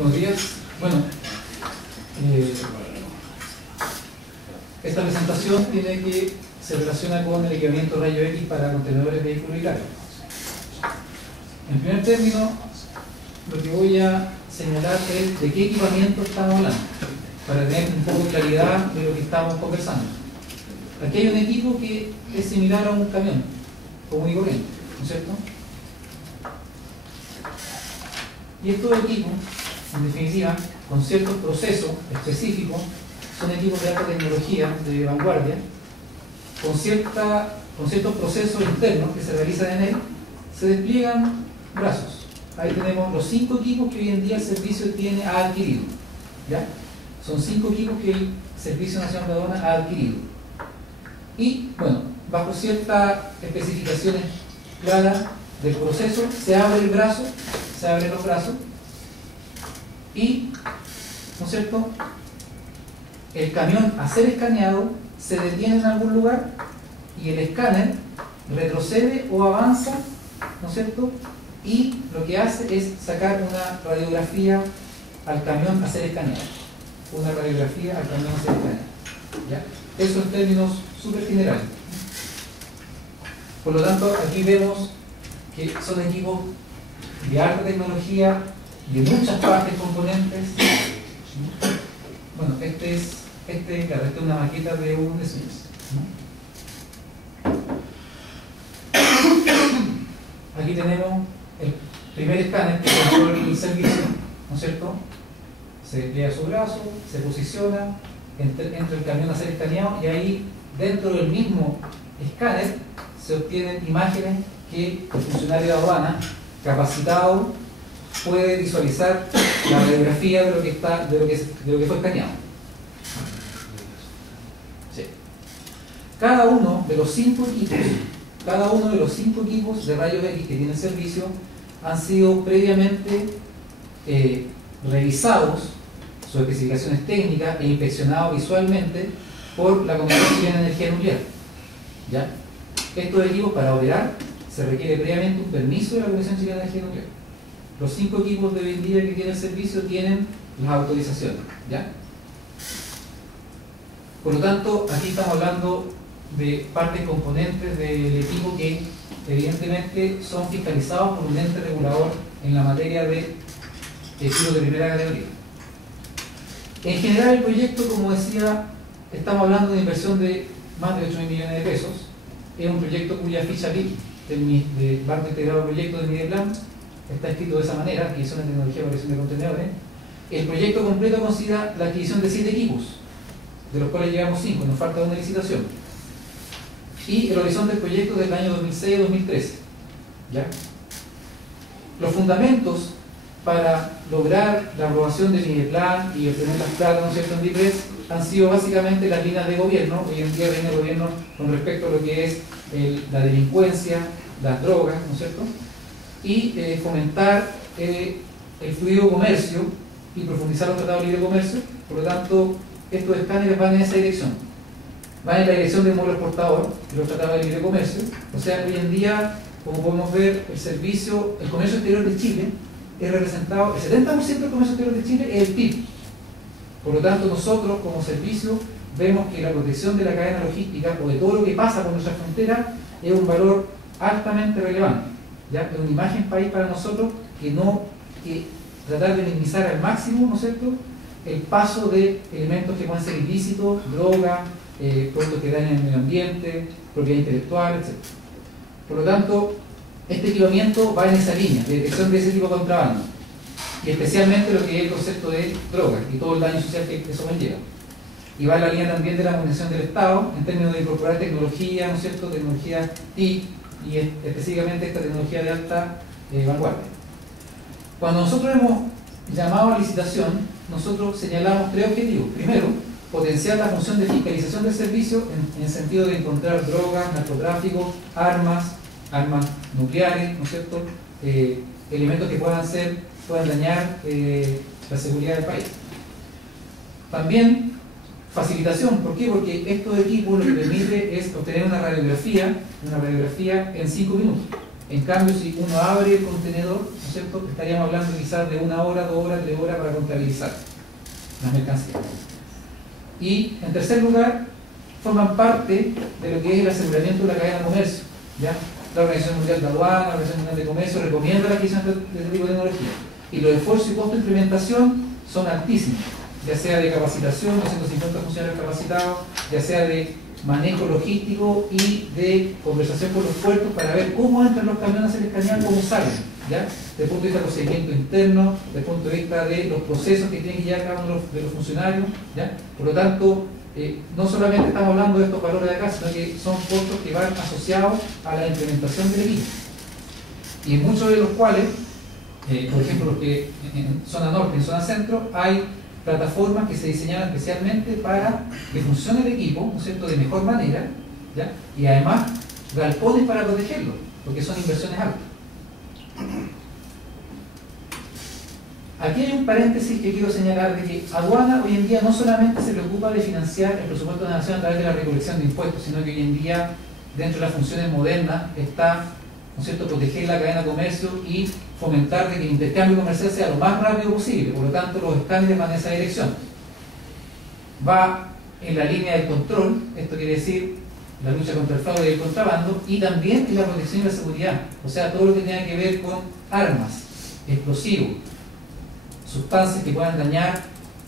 Buenos días. Bueno, esta presentación se relaciona con el equipamiento rayo X para contenedores de vehículos y carga. En primer término, lo que voy a señalar es de qué equipamiento estamos hablando, para tener un poco de claridad de lo que estamos conversando. Aquí hay un equipo que es similar a un camión, común y corriente, ¿no es cierto? Y estos equipos, en definitiva, con ciertos procesos específicos, son equipos de alta tecnología, de vanguardia, con ciertos procesos internos que se realizan en él, se despliegan brazos. Ahí tenemos los 5 equipos que hoy en día el servicio ha adquirido. ¿Ya? Son 5 equipos que el Servicio Nacional de Aduanas ha adquirido. Y, bueno, bajo ciertas especificaciones claras del proceso, se abre el brazo, se abren los brazos y, ¿no es cierto?, el camión a ser escaneado se detiene en algún lugar y el escáner retrocede o avanza, ¿no es cierto?, y lo que hace es sacar una radiografía al camión a ser escaneado. Una radiografía al camión a ser escaneado. ¿Ya? Eso en términos súper generales. Por lo tanto, aquí vemos que son equipos de alta tecnología, de muchas partes, componentes. Bueno, esta es una maqueta de un Smith. Aquí tenemos el primer escáner que controla el servicio, ¿no es cierto? Se despliega su brazo, se posiciona, entra el camión a ser escaneado y ahí, dentro del mismo escáner, se obtienen imágenes que el funcionario de aduana capacitado puede visualizar la radiografía de lo que fue escaneado. Sí. Cada uno de los 5 equipos de rayos X que tiene el servicio han sido previamente revisados, sus especificaciones técnicas e inspeccionados visualmente por la Comisión Chilena de Energía Nuclear. ¿Ya? Estos equipos, para operar, se requiere previamente un permiso de la Comisión Chilena de Energía Nuclear. Los 5 equipos de hoy en día que tienen el servicio tienen las autorizaciones. ¿Ya? Por lo tanto, aquí estamos hablando de partes componentes del equipo que evidentemente son fiscalizados por un ente regulador en la materia de equipos de primera categoría. En general, el proyecto, como decía, estamos hablando de una inversión de más de 8.000 millones de pesos. Es un proyecto cuya ficha BIC del Banco Integrado de Proyectos del Mideplan está escrito de esa manera: adquisición de tecnología para operación de contenedores. El proyecto completo considera la adquisición de 7 equipos, de los cuales llevamos 5, nos falta una licitación. Y el horizonte del proyecto del año 2006-2013. ¿Ya? Los fundamentos para lograr la aprobación del Mideplan y obtener las platas, ¿no es cierto?, en DIPRES, han sido básicamente las líneas de gobierno. Hoy en día la línea de gobierno con respecto a lo que es la delincuencia, las drogas, ¿no es cierto?, y fomentar el fluido comercio y profundizar los tratados de libre comercio. Por lo tanto, estos escáneres van en esa dirección. Van en la dirección del modelo exportador de los tratados de libre comercio. O sea, hoy en día, como podemos ver, el comercio exterior de Chile es representado, el 70% del comercio exterior de Chile es el PIB. Por lo tanto, nosotros como servicio vemos que la protección de la cadena logística o de todo lo que pasa por nuestra frontera es un valor altamente relevante. ¿Ya? Es una imagen país para nosotros que tratar de minimizar al máximo, ¿no es cierto?, el paso de elementos que pueden ser ilícitos, droga, productos que dañan el medio ambiente, propiedad intelectual, etc. Por lo tanto, este equipamiento va en esa línea de detección de ese tipo de contrabando, y especialmente lo que es el concepto de drogas y todo el daño social que eso conlleva. Y va en la línea también de la modernización del Estado en términos de incorporar tecnología, ¿no es cierto?, tecnología TIC y específicamente esta tecnología de alta vanguardia. Cuando nosotros hemos llamado a licitación, nosotros señalamos 3 objetivos. Primero, potenciar la función de fiscalización del servicio en el sentido de encontrar drogas, narcotráfico, armas nucleares, ¿no es cierto?, elementos que puedan dañar la seguridad del país. También facilitación. ¿Por qué? Porque estos equipos lo que permite es obtener una radiografía en 5 minutos. En cambio, si uno abre el contenedor, ¿no es cierto?, estaríamos hablando quizás de 1 hora, 2 horas, 3 horas para contabilizar las mercancías. Y en tercer lugar, forman parte de lo que es el aseguramiento de la cadena de comercio, ¿ya? La Organización Mundial de Aduana, la Organización Mundial de Comercio recomienda la adquisición de este tipo de tecnología. Y los esfuerzos y costos de implementación son altísimos, ya sea de capacitación, 250 funcionarios capacitados, ya sea de manejo logístico y de conversación con los puertos para ver cómo entran los camiones a ser escaneados, cómo salen, ¿ya? Desde el punto de vista del procedimiento interno, desde el punto de vista de los procesos que tienen que llevar cada uno de los funcionarios, ¿ya? Por lo tanto, no solamente estamos hablando de estos valores de acá, sino que son costos que van asociados a la implementación del equipo. Y en muchos de los cuales, por ejemplo, los que en zona norte y en zona centro, hay plataformas que se diseñaron especialmente para que funcione el equipo, ¿no es cierto?, de mejor manera, ¿ya? Y además galpones para protegerlo, porque son inversiones altas. Aquí hay un paréntesis que quiero señalar de que aduana hoy en día no solamente se preocupa de financiar el presupuesto de la nación a través de la recolección de impuestos, sino que hoy en día dentro de las funciones modernas está, ¿no es cierto?, proteger la cadena de comercio y fomentar de que el intercambio comercial sea lo más rápido posible. Por lo tanto, los escáneres van en esa dirección. Va en la línea del control, esto quiere decir la lucha contra el fraude y el contrabando, y también en la protección y la seguridad, o sea, todo lo que tenga que ver con armas, explosivos, sustancias que puedan dañar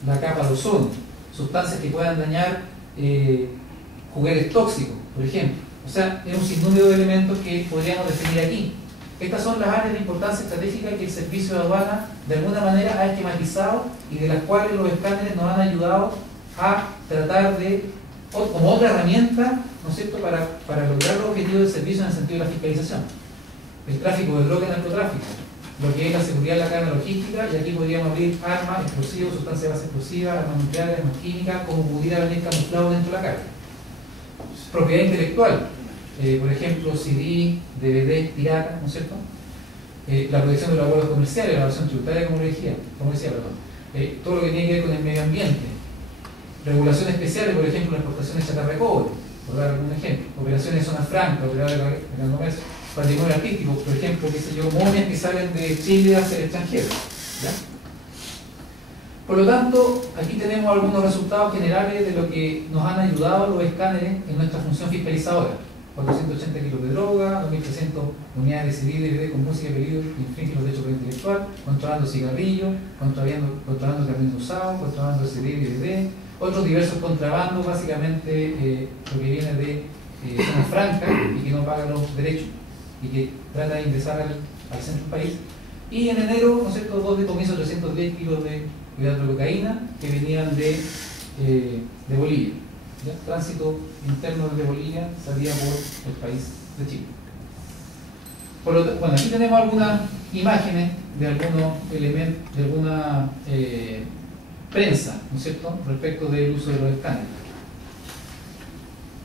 la capa de ozono, sustancias que puedan dañar juguetes tóxicos, por ejemplo. O sea, es un sinnúmero de elementos que podríamos definir aquí. Estas son las áreas de importancia estratégica que el servicio de aduana de alguna manera ha esquematizado y de las cuales los escáneres nos han ayudado a tratar de, como otra herramienta, ¿no es cierto?, para lograr los objetivos del servicio en el sentido de la fiscalización. El tráfico de droga y narcotráfico, lo que es la seguridad de la cadena logística, y aquí podríamos abrir armas, explosivos, sustancias de base explosiva, armas nucleares, armas químicas, como pudiera venir camuflado dentro de la carga. Propiedad intelectual, por ejemplo, CD, DVD, pirata, ¿no es cierto? La protección de los acuerdos comerciales, la evasión tributaria, como decía, todo lo que tiene que ver con el medio ambiente, regulaciones especiales, por ejemplo, la exportación de chatarra de cobre, por dar algún ejemplo, operaciones de zona franca, operaciones de comercio, patrimonio artístico, por ejemplo, qué sé yo, momias que salen de Chile hacia el extranjero, ¿ya? Por lo tanto, aquí tenemos algunos resultados generales de lo que nos han ayudado los escáneres en nuestra función fiscalizadora. 480 kilos de droga, 2.300 unidades de CD y DVD con música y peligro que infringen los derechos de propiedad intelectual, contrabando cigarrillos, contrabando carnet usado, contrabando CD y DVD, otros diversos contrabandos, básicamente lo que viene de zona franca y que no paga los derechos y que trata de ingresar al centro del país. Y en enero, ¿no es cierto?, 2 decomisos de 310 kilos de cocaína que venían de Bolivia. ¿Ya? Tránsito interno de Bolivia salía por el país de Chile. Bueno, aquí tenemos algunas imágenes de algunos elementos, de alguna prensa, ¿no es cierto?, respecto del uso de los escáneres.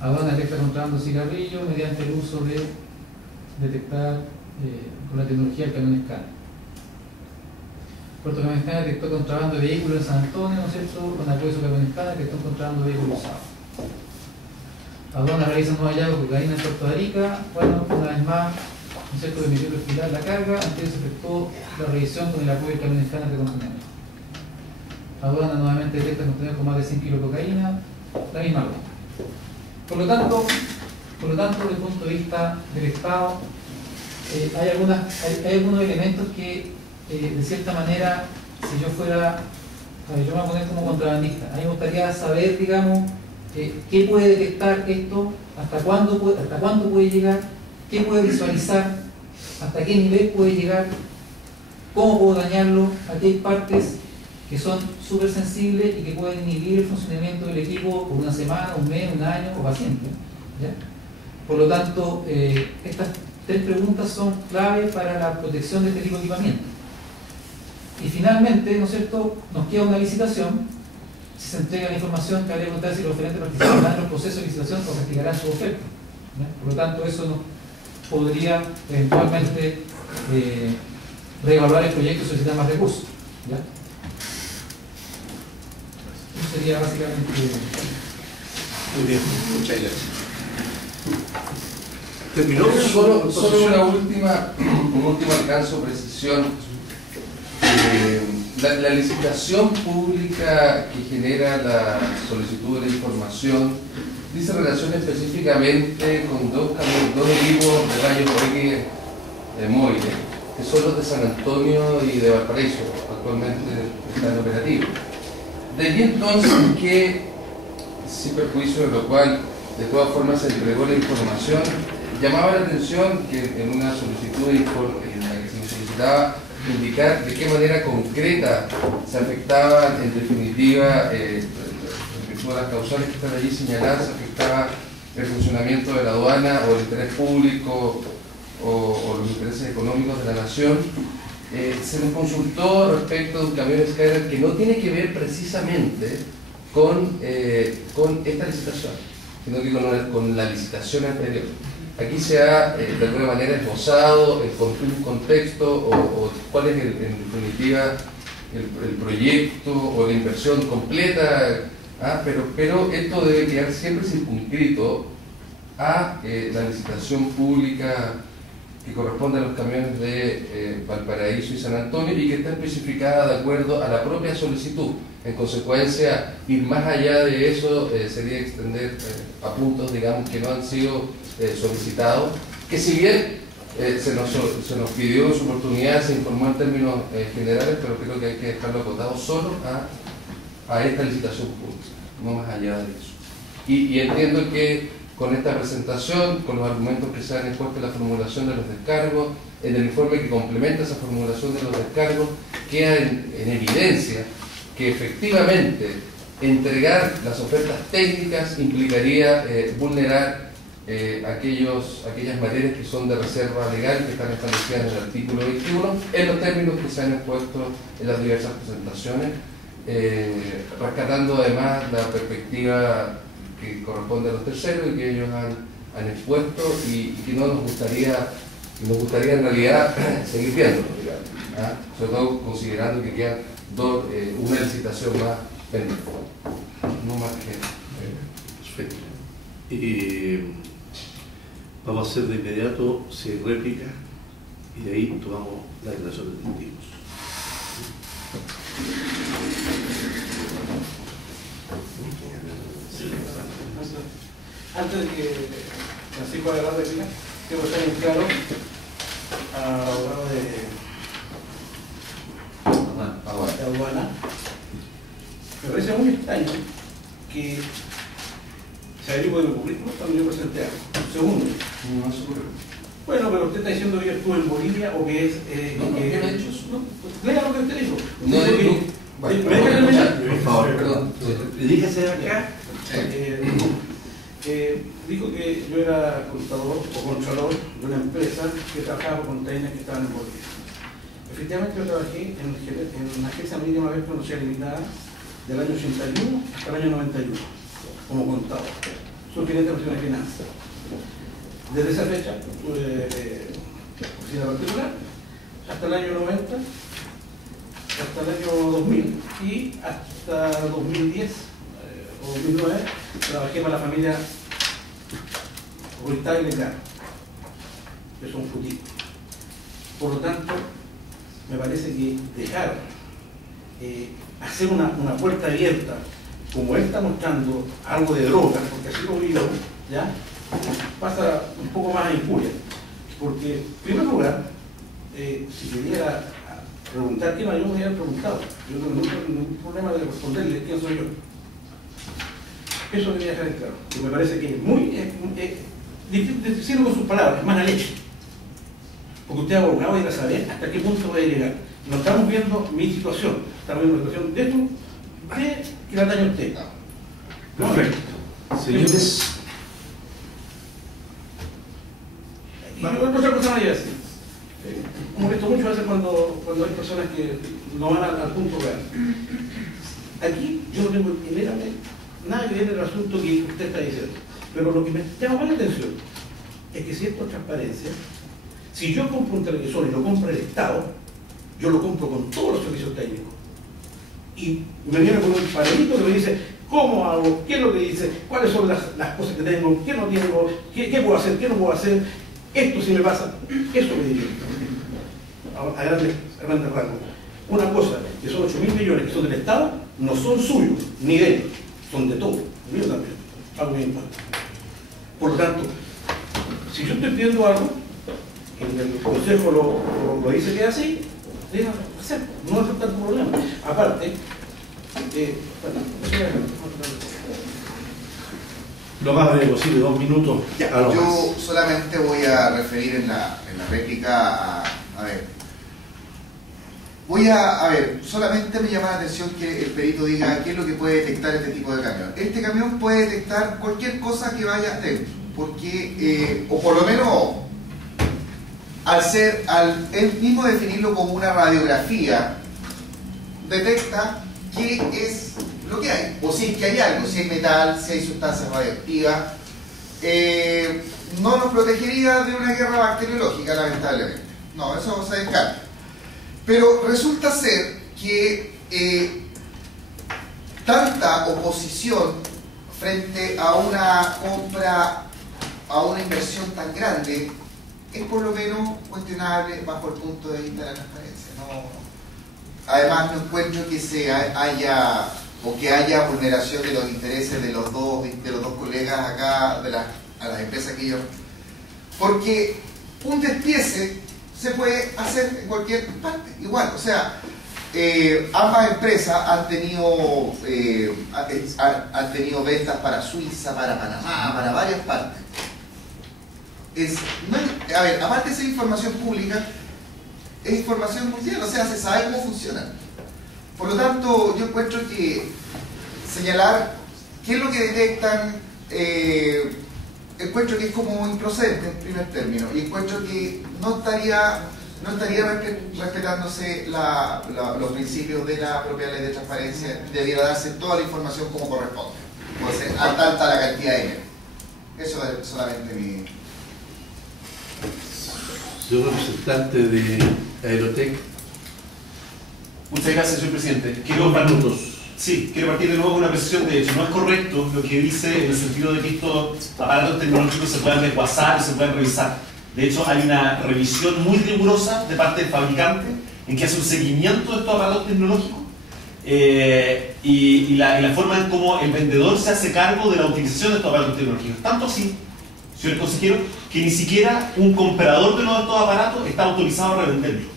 Aduana detecta contrabando cigarrillos mediante el uso de detectar con la tecnología del camión escáner. Puerto Camión Escáner detectó contrabando de vehículos en San Antonio, ¿no es cierto?, con apoyo de Camión Escáner detectó contrabando de vehículos usados. Aduana realiza un nuevo hallazgo de cocaína en Puerto Arica. Bueno, una vez más, ¿no es cierto?, permitió respirar la carga. Antes se efectuó la revisión con el apoyo del Camión Escáner de contenedores. Aduana nuevamente detecta contenedores con más de 100 kilos de cocaína. La misma lógica. Por lo tanto, desde el punto de vista del Estado, hay algunos elementos que, de cierta manera, si yo fuera, yo me voy a poner como contrabandista, a mí me gustaría saber, digamos, qué puede detectar esto, hasta cuándo puede llegar, qué puede visualizar, hasta qué nivel puede llegar, cómo puedo dañarlo, a qué partes que son súper sensibles y que pueden inhibir el funcionamiento del equipo por una semana, un mes, un año o para siempre, ¿ya? Por lo tanto, estas 3 preguntas son claves para la protección de este tipo de equipamiento. Y finalmente, ¿no es cierto?, nos queda una licitación. Si se entrega la información, que habría que preguntar si los oferentes participarán en los procesos de licitación o castigarán su oferta, ¿ya? Por lo tanto, eso nos podría eventualmente reevaluar el proyecto y solicitar más recursos, ¿ya? Eso sería básicamente. Muy bien, muchas gracias. terminó solo un último alcance o precisión. La licitación pública que genera la solicitud de la información dice relación específicamente con dos equipos de rayos X móviles, que son los de San Antonio y de Valparaíso, actualmente están operativos. De allí entonces que, sin perjuicio de lo cual de todas formas se entregó la información, llamaba la atención que en una solicitud en la que se solicitaba indicar de qué manera concreta se afectaban, en definitiva, en virtud de las causales que están allí señaladas, se afectaba el funcionamiento de la aduana o el interés público o los intereses económicos de la nación. Se nos consultó respecto de un camión Skyler que no tiene que ver precisamente con esta licitación, sino que con la licitación anterior. Aquí se ha de alguna manera esbozado un contexto o cuál es en definitiva el proyecto o la inversión completa, pero esto debe quedar siempre circunscrito a la licitación pública que corresponde a los camiones de Valparaíso y San Antonio y que está especificada de acuerdo a la propia solicitud. En consecuencia, ir más allá de eso sería extender a puntos, digamos, que no han sido solicitados, que si bien se nos pidió su oportunidad, se informó en términos generales, pero creo que hay que dejarlo acotado solo a esta licitación pública, no más allá de eso. Y entiendo que con esta presentación, con los argumentos que se han expuesto en la formulación de los descargos, en el informe que complementa esa formulación de los descargos, queda en evidencia que efectivamente entregar las ofertas técnicas implicaría vulnerar aquellas materias que son de reserva legal que están establecidas en el artículo 21 en los términos que se han expuesto en las diversas presentaciones, rescatando además la perspectiva que corresponde a los terceros y que ellos han expuesto y que no nos gustaría en realidad seguir viendo, digamos, sobre todo considerando que queda una licitación más pendiente, no más que perfecto. Vamos a hacer de inmediato 100 réplicas y de ahí tomamos la declaración de testigos. Antes de que Francisco haga la réplica, quiero dejar en claro al abogado de aduana. Me parece muy extraño que se averigüe de mi currículum cuando yo presenté algo. Segundo, no se ocurre. bueno, pero usted está diciendo que yo estuve en Bolivia o que es. Lea lo que usted dijo. No, ¿Me deja terminar? Por favor, perdón. Dígase acá. Dijo que yo era contador o contralor de una empresa que trabajaba con containers que estaban en Bolivia. Efectivamente, yo trabajé en la Agencia Marítima Verde Comercial Limitada del año 81 hasta el año 91 como contador, subgerente de operaciones de finanzas. Desde esa fecha tuve oficina particular hasta el año 90, hasta el año 2000 y hasta 2010 o 2009 trabajé para la familia Ruitá y Leclerc, que son futitos. Por lo tanto, me parece que dejar hacer una puerta abierta, como él está mostrando algo de drogas, porque así lo vio, ¿ya? Pasa un poco más a injuria. Porque, en primer lugar, si quería preguntar quién yo me había preguntado. Yo no tengo ningún problema de responderle quién soy yo. Eso debería dejar claro. Que me parece que es muy difícil decirlo con sus palabras, es mala leche. Porque usted es abogado y va a saber hasta qué punto puede llegar. No estamos viendo mi situación, estamos viendo la situación de esto, de que la daño usted. Perfecto. Señores. Y otra cosa más iba a decir. Hemos visto muchas veces cuando hay personas que no van al punto real. Aquí yo no tengo nada que ver en el asunto que usted está diciendo. Pero lo que me llama más la atención es que si esto es transparencia, si yo compro un televisor y lo compra el Estado, yo lo compro con todos los servicios técnicos. Y me viene con un papelito que me dice cómo hago, qué es lo que dice, cuáles son las cosas que tengo, qué no tengo, qué puedo hacer, qué no puedo hacer. Esto sí me pasa, eso me diría. A grandes rasgos. Una cosa, que son 8.000 millones que son del Estado, no son suyos, ni de ellos, son de todos, míos también, algo bien importante. Por lo tanto, si yo estoy pidiendo algo, y el Consejo lo dice que es así, déjame hacer, no es tanto problema. Aparte, Lo más breve posible, 2 minutos. Ya, a lo yo más. solamente voy a referir en la réplica a ver. A ver, solamente me llama la atención que el perito diga qué es lo que puede detectar este tipo de camión. Este camión puede detectar cualquier cosa que vaya dentro, porque, o por lo menos, al él mismo definirlo como una radiografía, detecta qué es lo que hay, o si es que hay algo, si hay metal, si hay sustancias radioactivas. No nos protegería de una guerra bacteriológica, lamentablemente. No, eso se descarta. Pero resulta ser que tanta oposición frente a una compra, a una inversión tan grande, es por lo menos cuestionable bajo el punto de vista de la transparencia. Además, no encuentro que haya vulneración de los intereses de los dos colegas acá, a las empresas que ellos. Porque un despiece se puede hacer en cualquier parte, igual, o sea, ambas empresas han tenido ventas para Suiza, para Panamá, para varias partes. A ver, aparte de ser información pública, es información mundial, o sea, se sabe cómo funciona. Por lo tanto, yo encuentro que señalar qué es lo que detectan, encuentro que es como improcedente en primer término, y encuentro que no estaría respetándose los principios de la propia ley de transparencia. Debiera darse toda la información como corresponde, pues a tanta la cantidad de dinero. Eso es solamente mi... Señor representante de Aerotech. Muchas gracias, señor presidente. Quiero partir de nuevo con una precisión. De hecho, no es correcto lo que dice en el sentido de que estos aparatos tecnológicos se puedan desguazar y se puedan revisar. De hecho, hay una revisión muy rigurosa de parte del fabricante en que hace un seguimiento de estos aparatos tecnológicos y la forma en cómo el vendedor se hace cargo de la utilización de estos aparatos tecnológicos. Tanto así, señor consejero, que ni siquiera un comprador de estos aparatos está autorizado a revenderlos.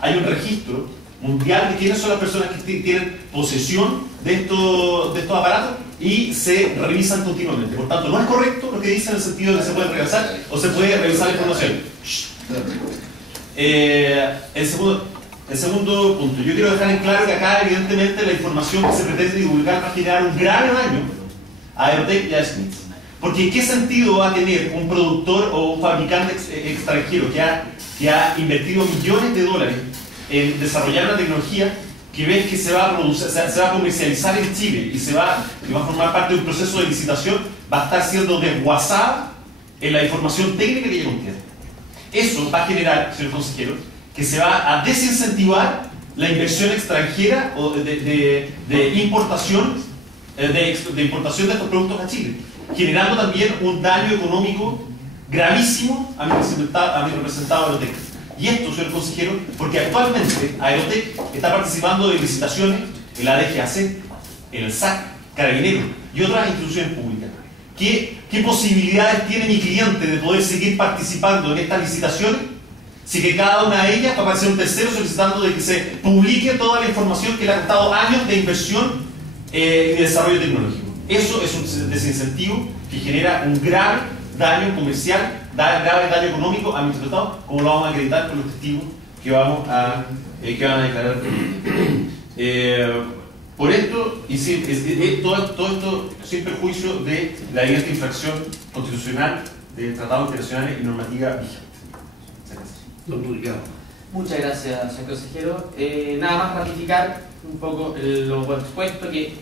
Hay un registro mundial de quiénes son las personas que tienen posesión de estos aparatos y se revisan continuamente. Por tanto, no es correcto lo que dice en el sentido de que se puede revisar o se puede revisar la información. El segundo punto. Yo quiero dejar en claro que acá, evidentemente, la información que se pretende divulgar va a generar un grave daño a Aerotech y a Smith. Porque ¿qué sentido va a tener un productor o un fabricante extranjero que ha invertido millones de dólares en desarrollar una tecnología que ves que se va a producir, se va a comercializar en Chile y va a formar parte de un proceso de licitación, va a estar siendo desguazada en la información técnica que ella contiene? Eso va a generar, señor consejero, que se va a desincentivar la inversión extranjera o de importación de estos productos a Chile, generando también un daño económico gravísimo a mi representado Aerotech. Y esto, señor consejero, porque actualmente Aerotech está participando de licitaciones en la DGAC, en el SAC, Carabineros y otras instituciones públicas. ¿Qué posibilidades tiene mi cliente de poder seguir participando en estas licitaciones si que cada una de ellas va a aparecer un tercero solicitando de que se publique toda la información que le ha costado años de inversión y desarrollo tecnológico? Eso es un desincentivo que genera un grave daño comercial, grave daño económico a mi tratado, como lo vamos a acreditar con los testigos que van a declarar. Por esto, y todo esto sin perjuicio de la evidente infracción constitucional de tratados internacionales y normativa vigente. Don Ricardo. Muchas gracias, señor consejero. Nada más ratificar un poco lo expuesto, que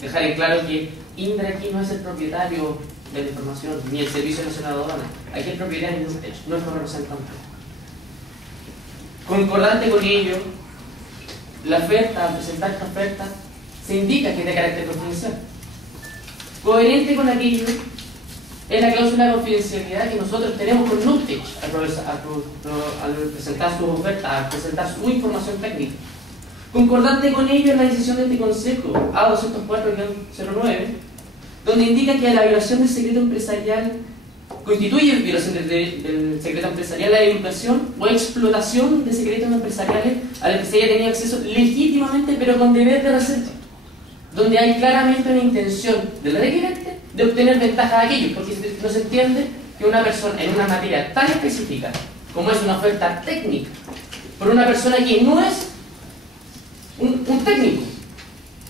dejar en claro que Indra aquí no es el propietario de la información, ni el Servicio Nacional de Aduanas. Aquí el propietario es nuestro representante. Concordante con ello, la oferta, al presentar esta oferta, se indica que es de carácter confidencial. Coherente con aquello, es la cláusula de confidencialidad que nosotros tenemos con Nutech al presentar su oferta, al presentar su información técnica. Concordante con ello es la decisión de este Consejo A204-09, donde indica que la violación del secreto empresarial constituye violación del secreto empresarial la divulgación o explotación de secretos empresariales a los que se haya tenido acceso legítimamente pero con deber de reserva, donde hay claramente una intención del requerente de obtener ventaja de aquello, porque no se entiende que una persona en una materia tan específica como es una oferta técnica por una persona que no es un técnico,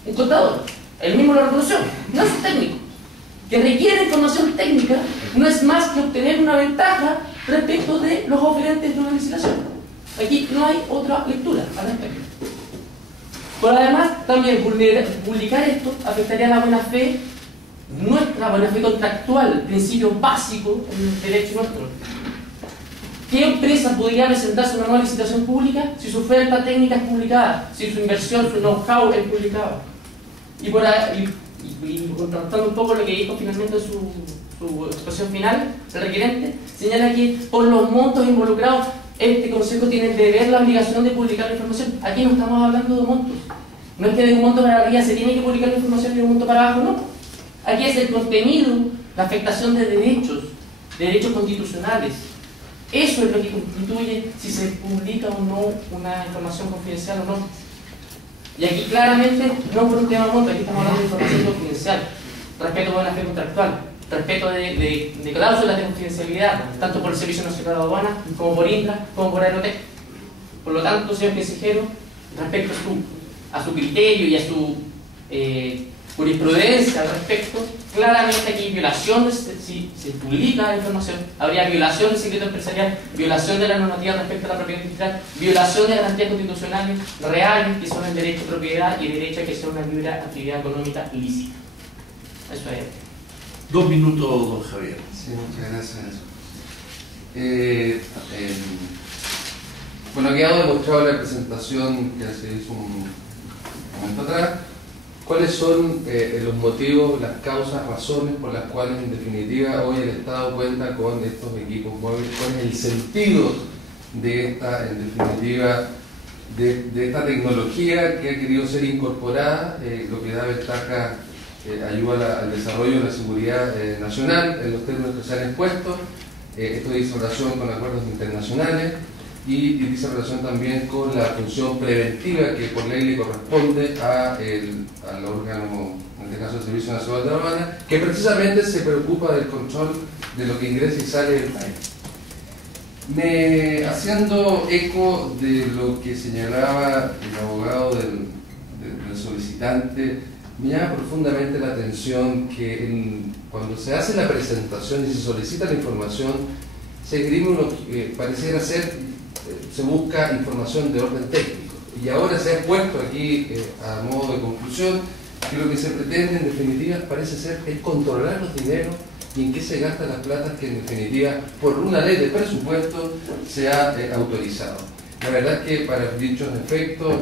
un contador, él mismo lo reconoció, no es un técnico, que requiere información técnica, no es más que obtener una ventaja respecto de los oferentes de una licitación. Aquí no hay otra lectura al respecto. Por además, también publicar esto afectaría la buena fe, nuestra buena fe contractual, principio básico en el derecho nuestro. ¿Qué empresa podría presentarse una nueva licitación pública si su oferta técnica es publicada, si su inversión, su know-how es publicado? Y contrastando un poco lo que dijo finalmente su expresión final, el requerente señala que por los montos involucrados, este Consejo tiene el deber, la obligación de publicar la información. Aquí no estamos hablando de montos. No es que de un monto para arriba se tiene que publicar la información y de un monto para abajo, no. Aquí es el contenido, la afectación de derechos constitucionales. Eso es lo que constituye si se publica o no una información confidencial o no. Y aquí claramente, no por un tema de monto, aquí estamos hablando de información confidencial, respeto a la fe contractual, respeto de cláusulas de confidencialidad, tanto por el Servicio Nacional de Aduanas, como por INDRA, como por Aerotec. Por lo tanto, señor consejero, respecto a su criterio y a su jurisprudencia al respecto, claramente aquí hay violación, si se publica la información, habría violación del secreto empresarial, violación de la normativa respecto a la propiedad industrial, violación de garantías constitucionales reales que son el derecho a propiedad y el derecho a que sea una libre actividad económica ilícita. Eso es. 2 minutos, don Javier. Sí, muchas gracias. Bueno, ha quedado demostrado en la presentación que se hizo un momento atrás cuáles son los motivos, las causas, razones por las cuales en definitiva hoy el Estado cuenta con estos equipos móviles, cuál es el sentido de esta, en definitiva, de esta tecnología que ha querido ser incorporada, lo que da ventaja, ayuda al desarrollo de la seguridad nacional en los términos que se han expuesto. Esto dice relación con acuerdos internacionales y dice relación también con la función preventiva que por ley le corresponde al órgano, en este caso el Servicio Nacional de Aduanas, que precisamente se preocupa del control de lo que ingresa y sale del país. Haciendo eco de lo que señalaba el abogado del solicitante, me llama profundamente la atención que cuando se hace la presentación y se solicita la información, se esgrime uno que pareciera ser, se busca información de orden técnico. Y ahora se ha puesto aquí a modo de conclusión que lo que se pretende en definitiva parece ser es controlar los dineros y en qué se gastan las platas que en definitiva por una ley de presupuesto se ha autorizado. La verdad es que para dichos efectos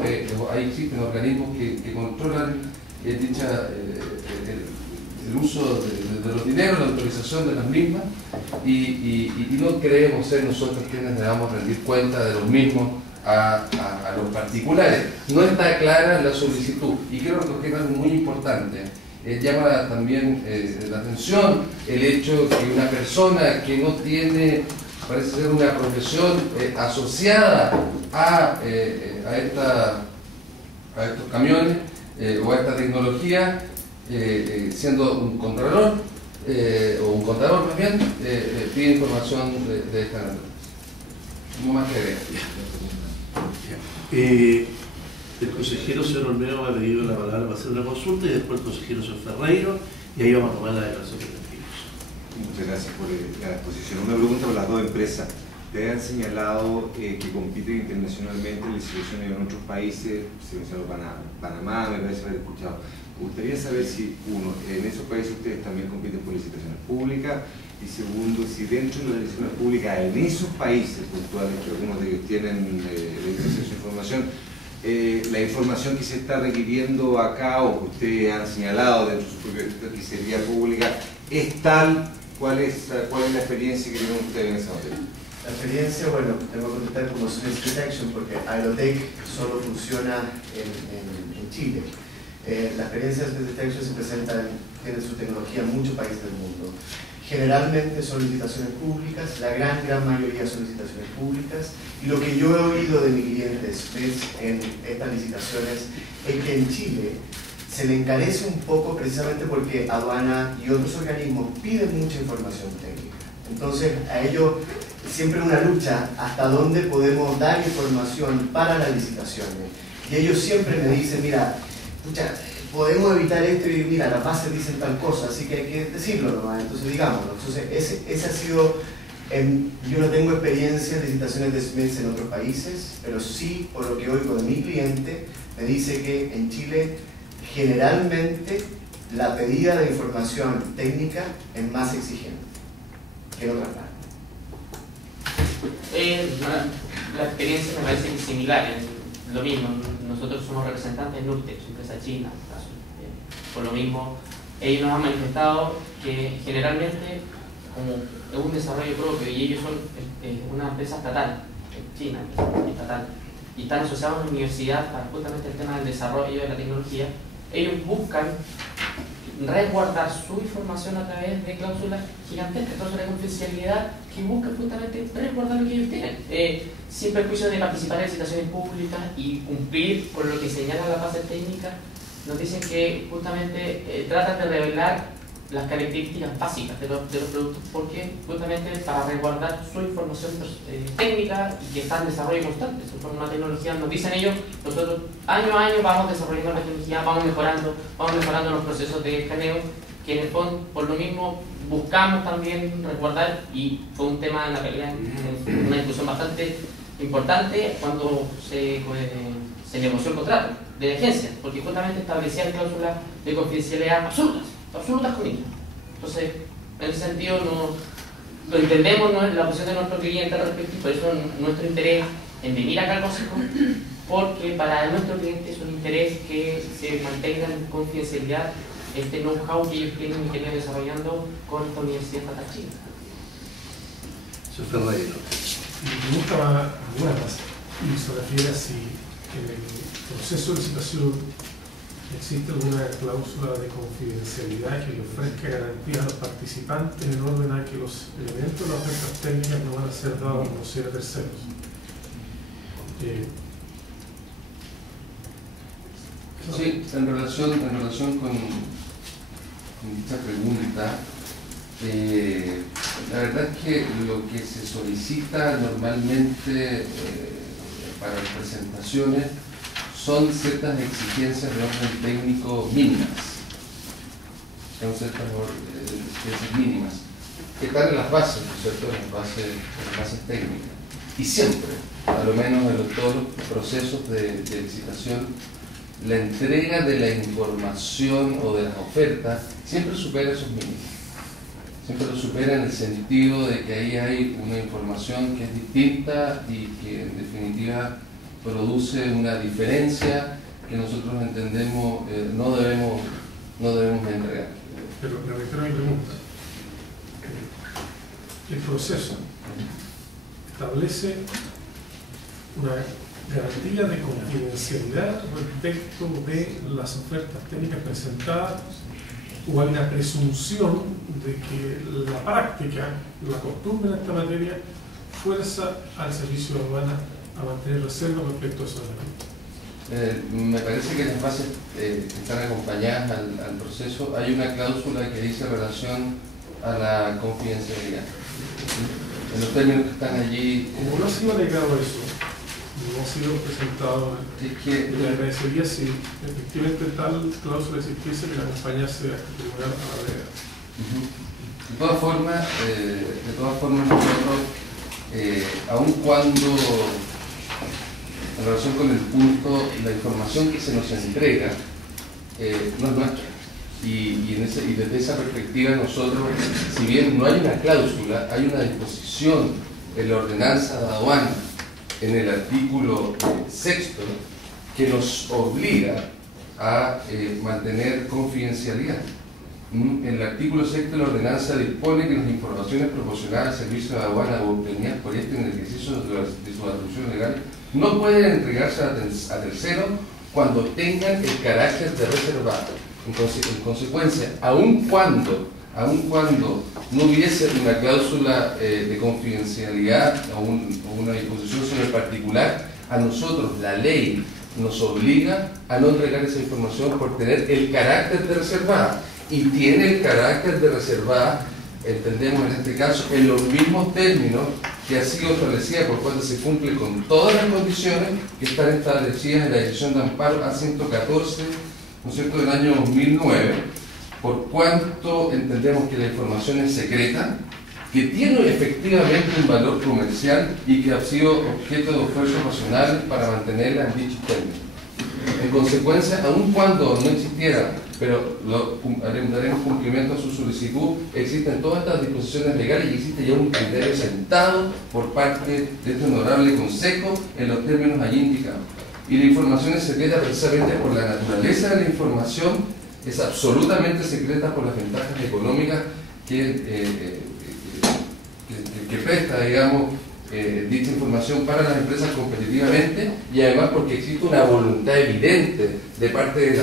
ahí existen organismos que controlan el uso de los dineros, la autorización de las mismas y no creemos ser nosotros quienes debamos rendir cuenta de los mismos a los particulares. No está clara la solicitud y quiero recoger algo muy importante. Llama también la atención el hecho que una persona que no tiene, parece ser una profesión asociada a estos camiones o a esta tecnología, siendo un contralor o un contador más bien, pide información de esta naturaleza. No más que agregar. El consejero señor Olmedo ha pedido la palabra para hacer una consulta y después el consejero señor Ferreiro y ahí vamos a tomar la declaración de testigos. Muchas gracias por la exposición. Una pregunta por las dos empresas. Te han señalado que compiten internacionalmente en licitaciones en otros países, se mencionó Panamá, me parece haber escuchado. Me gustaría saber si, uno, en esos países ustedes también compiten por licitaciones públicas y segundo, si dentro de las licitaciones públicas en esos países puntuales, que algunos de ellos tienen acceso a información, la información que se está requiriendo acá o que ustedes han señalado dentro de su propia que sería pública, es tal ¿Cuál es la experiencia que tienen ustedes en esa materia? La experiencia, bueno, tengo que contestar como Space Protection porque Aerotech solo funciona en Chile. La experiencia de Space Protection se presenta, tiene su tecnología en muchos países del mundo. Generalmente son licitaciones públicas, la gran mayoría son licitaciones públicas, y lo que yo he oído de mis clientes en estas licitaciones es que en Chile se le encarece un poco precisamente porque aduana y otros organismos piden mucha información técnica. Entonces a ellos siempre una lucha hasta dónde podemos dar información para las licitaciones, y ellos siempre me dicen, mira, escucha, podemos evitar esto y mira, las bases dicen tal cosa, así que hay que decirlo nomás, entonces digámoslo. Entonces ese ha sido, yo no tengo experiencia en licitaciones de SMEDS en otros países, pero sí, por lo que oigo de mi cliente, me dice que en Chile generalmente la pedida de información técnica es más exigente que en otras partes. La experiencia me parece que es similar, es lo mismo. Nosotros somos representantes de Nurtec, empresa china, por lo mismo ellos nos han manifestado que generalmente como es un desarrollo propio y ellos son una empresa estatal, china, estatal, y están asociados a una universidad para justamente el tema del desarrollo de la tecnología. Ellos buscan resguardar su información a través de cláusulas gigantescas, cláusulas de confidencialidad que buscan justamente resguardar lo que ellos tienen, sin perjuicio de participar en licitaciones públicas y cumplir con lo que señala la base técnica. Nos dicen que justamente tratan de revelar las características básicas de los productos, porque justamente para resguardar su información técnica y que está en desarrollo constante. Son una tecnología, nos dicen ellos, nosotros año a año vamos desarrollando la tecnología, vamos mejorando los procesos de escaneo, que en el fondo por lo mismo buscamos también resguardar, y fue un tema en la pelea, una discusión bastante importante cuando se negoció el contrato de agencia, porque justamente establecían cláusulas de confidencialidad absolutas con ellos. Entonces, en ese sentido, lo entendemos, no es la posición de nuestro cliente al respecto, y por eso nuestro interés en venir acá al Consejo, porque para nuestro cliente es un interés que se mantenga en confidencialidad este know-how que ellos tienen y que vienen desarrollando con esta Universidad Estatal China. Señor Ferreiro. Mi pregunta va más y se refiere a si en el proceso de licitación existe alguna cláusula de confidencialidad que le ofrezca garantías a los participantes en orden a que los elementos de las ofertas técnicas no van a ser dados a conocer a terceros. Sí, en relación con esta pregunta, la verdad es que lo que se solicita normalmente para las presentaciones son ciertas exigencias de orden técnico mínimas. Son ciertas exigencias mínimas que están en las bases, ¿no es cierto? En las bases técnicas. Y siempre, a lo menos en todos los procesos de licitación, la entrega de la información o de las ofertas siempre supera esos mínimos. Siempre lo supera en el sentido de que ahí hay una información que es distinta y que en definitiva produce una diferencia que nosotros entendemos no debemos entregar. Pero le reitero mi pregunta. El proceso establece una garantía de confidencialidad respecto de las ofertas técnicas presentadas, o hay una presunción de que la práctica, la costumbre en esta materia, fuerza al servicio de aduana a mantener reserva respecto a esos elementos? Me parece que las bases que están acompañadas al proceso, hay una cláusula que dice relación a la confidencialidad. En los términos que están allí. Como no ha sido alegado eso, no ha sido presentado, le agradecería si efectivamente tal cláusula existiese que la acompañase a este tribunal a la vea. De todas formas nosotros, aun cuando en relación con el punto, la información que se nos entrega no es nuestra. Y desde esa perspectiva nosotros, si bien no hay una cláusula, hay una disposición en la ordenanza de aduana, en el artículo 6, que nos obliga a mantener confidencialidad. El artículo 6 de la ordenanza dispone que las informaciones proporcionadas al servicio de aduana o obtenidas por este en el ejercicio de sus atribuciones legales no pueden entregarse a terceros cuando tengan el carácter de reservado. En consecuencia, aun cuando no hubiese una cláusula de confidencialidad o una disposición sobre el particular, a nosotros la ley nos obliga a no entregar esa información por tener el carácter de reservada. Y tiene el carácter de reservada, entendemos en este caso, en los mismos términos que ha sido establecida por cuanto se cumple con todas las condiciones que están establecidas en la decisión de amparo A114, ¿no es cierto?, del año 2009, por cuanto entendemos que la información es secreta, que tiene efectivamente un valor comercial y que ha sido objeto de esfuerzos racionales para mantenerla en dichos términos. En consecuencia, aun cuando no existiera, pero daremos cumplimiento a su solicitud, existen todas estas disposiciones legales y existe ya un criterio sentado por parte de este honorable Consejo en los términos allí indicados. Y la información es secreta precisamente por la naturaleza de la información, es absolutamente secreta por las ventajas económicas que presta, digamos, dicha información para las empresas competitivamente, y además porque existe una voluntad evidente de parte de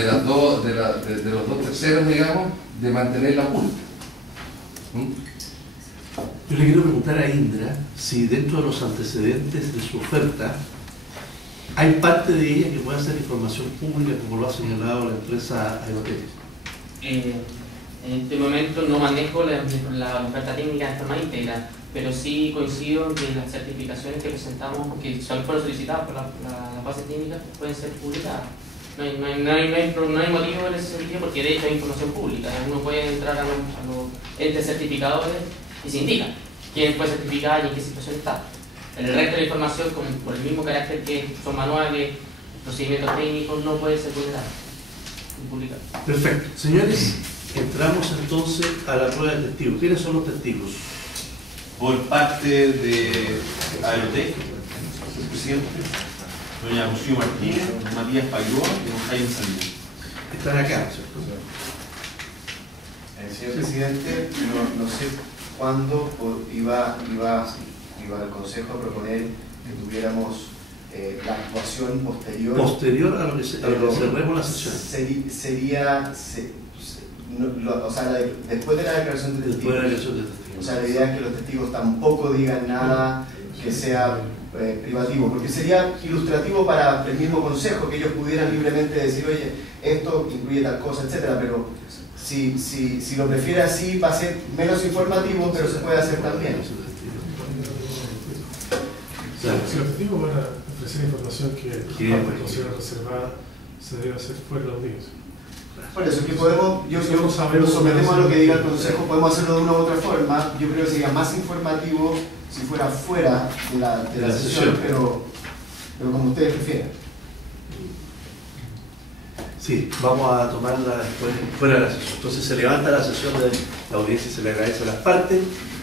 los dos terceros, digamos, de mantenerla oculta. Yo le quiero preguntar a Indra si dentro de los antecedentes de su oferta hay parte de ella que pueda ser información pública, como lo ha señalado la empresa Aerotech. En este momento no manejo la oferta técnica de forma íntegra, pero sí coincido en que las certificaciones que presentamos, que fueron solicitadas por las bases técnicas, pueden ser publicadas. No hay motivo en ese sentido, porque de hecho hay información pública. Uno puede entrar a los entes certificadores y se indica quién fue certificado y en qué situación está. El resto de la información, por el mismo carácter que son manuales, procedimientos técnicos, no puede ser publicada. Perfecto. Señores, entramos entonces a la prueba de testigos. ¿Quiénes son los testigos? Por parte de Aerotech, el presidente, doña Rocío Martínez, Matías Payoa y don Jaime Salinas. Están acá, ¿cierto? Señor presidente, no sé cuándo iba el Consejo a proponer que tuviéramos la actuación posterior. Posterior a lo que cerremos la sesión. Después de la declaración de testigos. O sea, la idea es que los testigos tampoco digan nada que sea privativo, porque sería ilustrativo para el mismo Consejo que ellos pudieran libremente decir, oye, esto incluye tal cosa, etcétera, pero si lo prefiere así va a ser menos informativo, pero se puede hacer también. Si los testigos van a ofrecer información que considera reservada, se debe hacer fuera de la audiencia. Por eso que podemos, lo sometemos a lo que diga el Consejo, podemos hacerlo de una u otra forma. Yo creo que sería más informativo si fuera fuera de la sesión, pero como ustedes prefieran. Sí, vamos a tomarla después fuera de la sesión. Entonces se levanta la sesión de la audiencia, se le agradece a las partes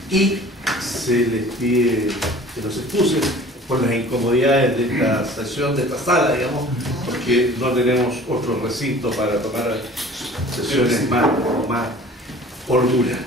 y se les pide que no se excusen por las incomodidades de esta sesión, de esta sala, digamos, porque no tenemos otro recinto para tomar sesiones más holguras.